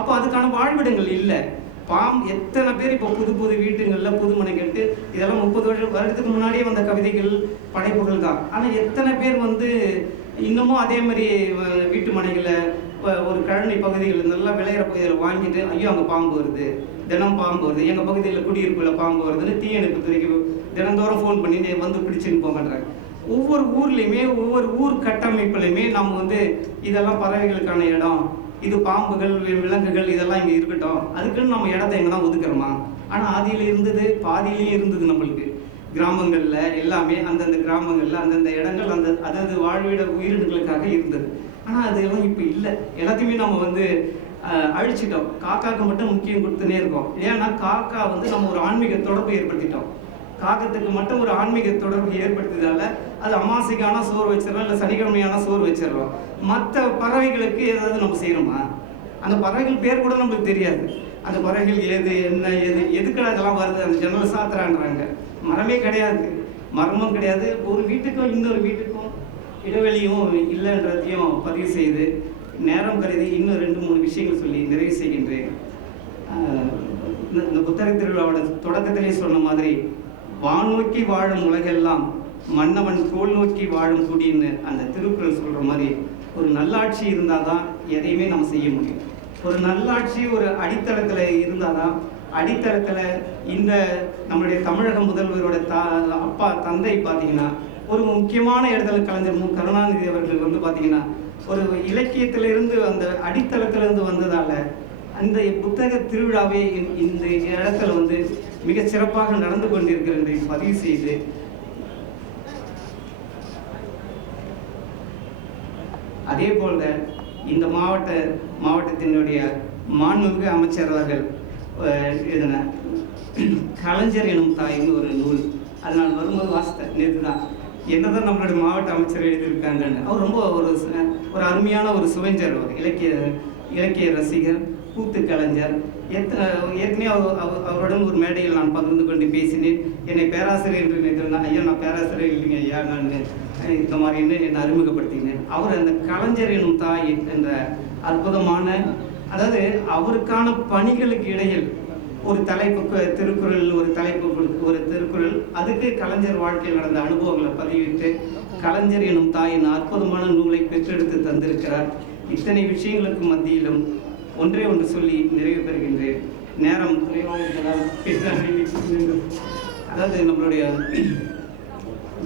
அப்போ அதுக்கான வாழ்விடங்கள் இல்லை. பாம் எத்தனை பேர் இப்போ புது புது வீட்டுங்களில் புதுமனை கட்டு இதெல்லாம் முப்பது வருஷம் வருடத்துக்கு முன்னாடியே வந்த கவிதைகள் படைப்புகள் தான். ஆனால் எத்தனை பேர் வந்து இன்னமும் அதே மாதிரி வீட்டு மனைகளை ஒரு கழனி பகுதிகளில் நல்லா விளையிற பகுதியில் வாங்கிட்டு ஐயோ அங்கே பாம்பு வருது. தினம் பாம்பு வருது. எங்கள் பகுதியில் குடியிருப்பில் பாம்பு வருதுன்னு தீயணைப்பு துறைக்கு தினந்தோறும் ஃபோன் பண்ணி வந்து பிடிச்சின்னு போங்கன்றாங்க. ஒவ்வொரு ஊர்லேயுமே ஒவ்வொரு ஊர் கட்டமைப்புலையுமே நம்ம வந்து இதெல்லாம் பறவைகளுக்கான இடம் இது பாம்புகள் விலங்குகள் இதெல்லாம் இங்கே இருக்கட்டும். அதுக்குன்னு நம்ம இடத்த எங்கே தான் ஒதுக்குறோமா? ஆனால் ஆதியில் இருந்தது பாதியிலையும் இருந்தது நம்மளுக்கு. கிராமங்களில் எல்லாமே அந்தந்த கிராமங்களில் அந்தந்த இடங்கள் அந்த அதாவது வாழ்விட உயிரினங்களுக்காக இருந்தது. ஆனால் அதெல்லாம் இப்போ இல்லை. எல்லாத்தையுமே நம்ம வந்து அஹ், அழிச்சிட்டோம். காக்காக்கு மட்டும் முக்கியம் கொடுத்துனே இருக்கோம். ஏன்னா காக்கா வந்து நம்ம ஒரு ஆன்மீக தொடர்பு ஏற்படுத்திட்டோம். காகத்துக்கு மட்டும் ஒரு ஆன்மீக தொடர்பு ஏற்படுத்துதால அது அமாவாசைக்கான சோறு வச்சிடறோம் இல்லை சனிக்கிழமையான சோறு வச்சிடறோம். மற்ற பறவைகளுக்கு ஏதாவது நம்ம செய்யணுமா? அந்த பறவைகள் பேர் கூட நம்மளுக்கு தெரியாது. அந்த பறவைகள் ஏது என்ன எது எதுக்கடா இதெல்லாம் வருது? அந்த ஜன்னல் சாத்துறான்றாங்க மரமே கிடையாது. மரமும் கிடையாது. ஒரு வீட்டுக்கும் இன்னொரு வீட்டுக்கும் இடைவெளியும் இல்லைன்றதையும் பதிவு செய்து நேரம் கருதி இன்னும் ரெண்டு மூணு விஷயங்கள் சொல்லி நிறைவு செய்கின்றேன். இந்த- இந்த புத்தக திருவிழாவோட தொடக்கத்திலே சொன்ன மாதிரி வானோக்கி வாழும் உலகெல்லாம் மன்னவன் கோல் நோக்கி வாழும் குடின்னு அந்த திருக்குறள் சொல்கிற மாதிரி ஒரு நல்லாட்சி இருந்தால் தான் எதையுமே நம்ம செய்ய முடியும். ஒரு நல்லாட்சி ஒரு அடித்தளத்தில் இருந்தால் தான் அடித்தளத்தில் இந்த நம்மளுடைய தமிழக முதல்வரோட தா அப்பா தந்தை பார்த்தீங்கன்னா ஒரு முக்கியமான இடத்துல கலைஞர் மு. கருணாநிதி அவர்கள் வந்து பார்த்தீங்கன்னா ஒரு இலக்கியத்திலிருந்து அந்த அடித்தளத்திலிருந்து வந்ததால் அந்த புத்தக திருவிழாவே இந்த இடத்துல வந்து மிக சிறப்பாக நடந்து கொண்டிருக்கிறது பதிவு செய்து. அதே போல இந்த மாவட்ட மாவட்டத்தினுடைய மாண்புமிகு அமைச்சர் அவர்கள் எழுதின கலைஞர் எனும் தாய்னு ஒரு நூல். அது நான் வரும்போது வாசித்தேன் நேற்று தான் என்னதான் நம்மளுடைய மாவட்ட அமைச்சர் எழுதியிருக்காங்கன்னு. அவர் ரொம்ப ஒரு ஒரு அருமையான ஒரு சுவைஞர் அவர் இலக்கிய இலக்கிய ரசிகர் கூத்து கலைஞர் எத்தனை ஏற்கனவே அவர் அவர்- அவருடன் ஒரு மேடையில் நான் பகிர்ந்து கொண்டு பேசினேன். என்னை பேராசிரியர் என்று நினைத்திருந்தேன் ஐயா நான் பேராசிரியர் இல்லைங்க ஐயா நான் இந்த மாதிரின்னு என்னை அறிமுகப்படுத்தினேன். அவர் அந்த கலைஞர் எனும் தாய் என்ற அற்புதமான அதாவது அவருக்கான பணிகளுக்கு இடையில் ஒரு தலைப்பு திருக்குறள் ஒரு தலைப்பு ஒரு திருக்குறள் அதுக்கு கலைஞர் வாழ்க்கையில் நடந்த அனுபவங்களை பதிவிட்டு கலைஞர் எனும் தாயின் அற்புதமான நூலை பெற்றெடுத்து தந்திருக்கிறார். இத்தனை விஷயங்களுக்கு மத்தியிலும் ஒன்றே ஒன்று சொல்லி நிறைவு பெறுகின்றேன். நேரம் அதாவது நம்மளுடைய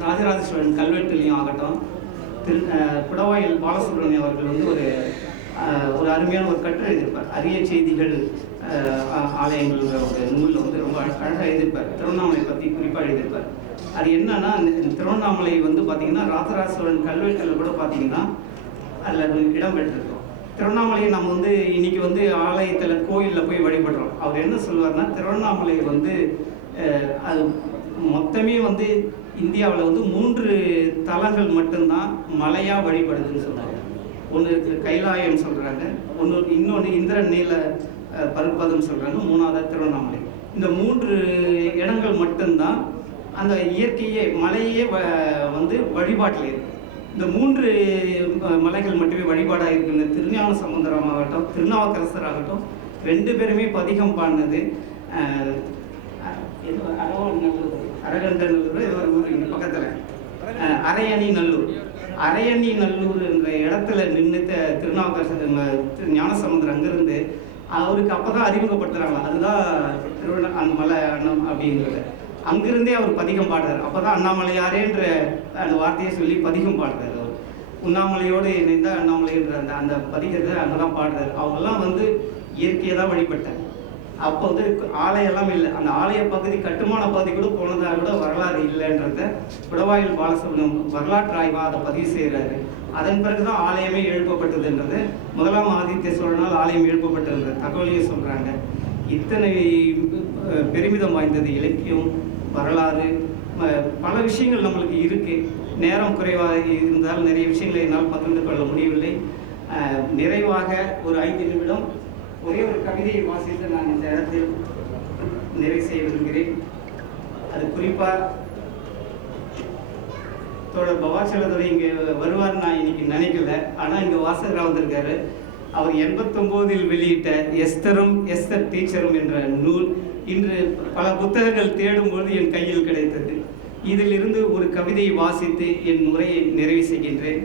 ராஜராஜ சோழன் கல்வெட்டுலையும் ஆகட்டும் திரு அஹ், குடவாயில் பாலசுப்ரமணியம் அவர்கள் வந்து ஒரு ஒரு அருமையான ஒரு கட்டுரை எழுதியிருப்பார். அரிய செய்திகள் ஆ- ஆலயங்கள்ங்கிற ஒரு நூலில் வந்து ரொம்ப அழகாக எழுதியிருப்பார். திருவண்ணாமலை பற்றி குறிப்பாக எழுதியிருப்பார். அது என்னன்னா திருவண்ணாமலை வந்து பார்த்தீங்கன்னா ராஜராஜ சோழன் கல்வெட்டில் கூட பார்த்தீங்கன்னா அதில் இடம் பெற்றிருக்கோம் திருவண்ணாமலையை நம்ம வந்து இன்னைக்கு வந்து ஆலயத்தில் கோயிலில் போய் வழிபடுறோம். அவர் என்ன சொல்லுவார்னா திருவண்ணாமலை வந்து அது மொத்தமே வந்து இந்தியாவில் வந்து மூன்று தலங்கள் மட்டும்தான் மலையாக வழிபடுதுன்னு சொல்கிறாங்க ஒன்று கைலாயம் சொல்கிறாங்க ஒன்று இன்னொன்று இந்திரன் நீல பருப்பதம் சொல்கிறாங்க மூணாவது திருவண்ணாமலை. இந்த மூன்று இடங்கள் மட்டும்தான் அந்த இயற்கையே மலையே வ- வந்து வழிபாட்டில் இருக்குது இந்த மூன்று மலைகள் மட்டுமே வழிபாடாக இருக்கின்ற திருஞான சமுந்தரம் ஆகட்டும் திருநாவுக்கரசர் ஆகட்டும் ரெண்டு பேருமே பதிகம் பாடினது நல்லூர். அரகண்ட நல்லூர்? இது ஒரு ஊர்? பக்கத்தில். அரையணி நல்லூர். அரையணி நல்லூர் என்ற இடத்துல நின்று திருநாவுக்கரசர் ம- திரு அங்கிருந்து அவருக்கு அப்பதான் அறிமுகப்படுத்துறாங்க அதுதான் திருவண்ணா அந்த மலை அண்ணம் அப்படிங்கிறது. அங்கிருந்தே அவர் பதிகம் பாடுறார். அப்பதான் அண்ணாமலையாரேன்ற அந்த வார்த்தையை சொல்லி பதிகம் பாடுறாரு அவர். உண்ணாமலையோடு இணைந்த அண்ணாமலைன்ற அந்த அந்த பதிகத்தை அங்கே தான் பாடுறாரு. அவங்கெல்லாம் வந்து இயற்கையை தான் வழிபட்டாங்க. அப்போ வந்து ஆலயம்லாம் இல்லை. அந்த ஆலய பகுதி கட்டுமான பகுதி கூட போனதாக கூட வரலாறு இல்லைன்றத குடவாயில் பாலசுப்ரமணியம் வரலாற்று ஆய்வாக அதை பதிவு செய்கிறாரு அதன் பிறகுதான் ஆலயமே எழுப்பப்பட்டதுன்றது. முதலாம் ஆதித்ய சோழனால் ஆலயம் எழுப்பப்பட்டதுன்ற தகவலையும் சொல்கிறாங்க இத்தனை பெருமிதம் வாய்ந்தது இலக்கியம் வரலாறு பல விஷயங்கள் நம்மளுக்கு இருக்குது நேரம் குறைவாக இருந்தால் நிறைய விஷயங்களை என்னால் பகிர்ந்து கொள்ள முடியவில்லை. நிறைவாக ஒரு ஐந்து நிமிடம் ஒரே ஒரு கவிதையை வாசித்து நான் இந்த இடத்தில் நிறைவு செய்ய விரும்புகிறேன். அது குறிப்பாக தோழர் பவாச்சலதுரை இங்கே வருவார் நான் இன்னைக்கு நினைக்கல. ஆனால் இங்கே வாசகராக வந்திருக்காரு. அவர் எண்பத்தொம்போதில் வெளியிட்ட எஸ்தரும் எஸ்தர் டீச்சரும் என்ற நூல் இன்று பல புத்தகங்கள் தேடும்போது என் கையில் கிடைத்தது. இதிலிருந்து ஒரு கவிதையை வாசித்து என் உரையை நிறைவு செய்கின்றேன்.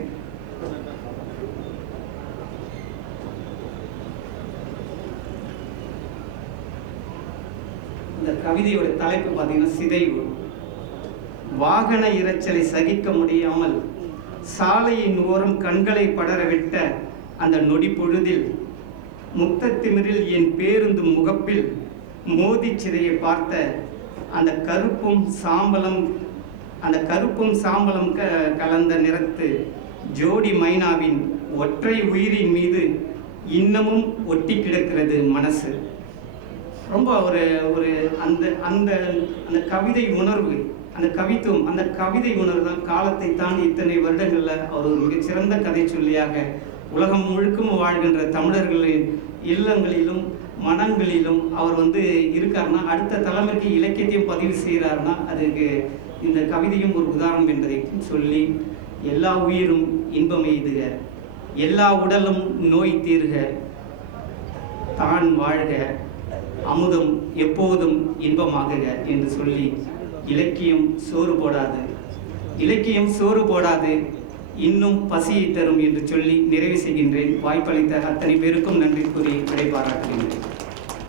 இந்த கவிதையோட தலைப்பு பார்த்தீங்கன்னா சிதைவு. வாகன இரைச்சலை சகிக்க முடியாமல் சாலையின் ஓரம் கண்களை படரவிட்ட அந்த நொடி பொழுதில் முத்தத்திமிரில் என் பேருந்து முகப்பில் மோதிச் சிறையை பார்த்த அந்த கருப்பும் சாம்பலம் அந்த கருப்பும் சாம்பலம் க கலந்த நிறத்து ஜோடி மைனாவின் ஒற்றை உயிரின் மீது இன்னமும் ஒட்டி கிடக்கிறது மனசு. ரொம்ப ஒரு ஒரு அந்த அந்த அந்த கவிதை உணர்வு அந்த கவித்துவம் அந்த கவிதை உணர்வு தான் காலத்தை தாண்டி இத்தனை வருடங்களில் அவர் ஒரு மிகச்சிறந்த கதை சொல்லியாக உலகம் முழுக்கும் வாழ்கின்ற தமிழர்களின் இல்லங்களிலும் மனங்களிலும் அவர் வந்து இருக்காருன்னா அடுத்த தலைமுறைக்கு இலக்கியத்தையும் பதிவு செய்கிறாருன்னா அதுக்கு இந்த கவிதையும் ஒரு உதாரணம் என்பதை சொல்லி எல்லா உயிரும் இன்பம் எய்துக எல்லா உடலும் நோய் தீர்க தான் வாழ்க அமுதம் எப்போதும் இன்பமாகுக என்று சொல்லி இலக்கியம் சோறு போடாது. இலக்கியம் சோறு போடாது. இன்னும் பசியை தரும் என்று சொல்லி நிறைவு செய்கின்றேன். வாய்ப்பளித்த அத்தனை பேருக்கும் நன்றி கூறி விடைபாராட்டுகின்றேன்.